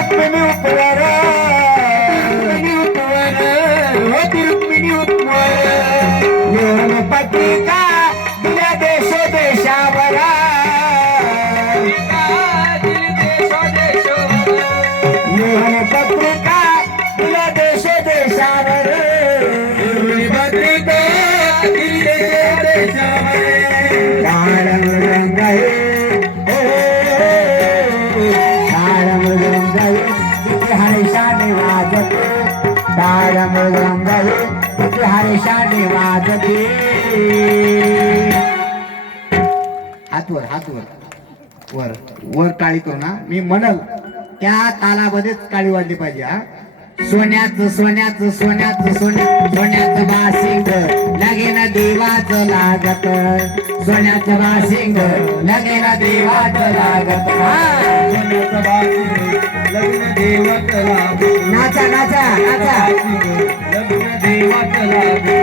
रुक्मिणी उपवर होती रुक्मिणी उपवर येऊन पत्रिका दिल्या देश देशावर येऊन पत्रिका दिल्या देश देशावर पत्रिका दिल्या देशावर हरिशाने वाजते हरिशाने वाजते हातवर हातवर वर वर टाळी तो ना मी म्हणल त्या तालामध्येच टाळी वाजली पाहिजे हा सोन्याचं सोन्याचं सोन्याचं सोन्याचं बासिंग लगेन देवाचं लागत सोन्याचं बासिंग लगेन देवाचं लागत सोन्याचं बासिंग लगेन देवाचं लागत नाचा नाचा नाचा लगेन देवाचं लागत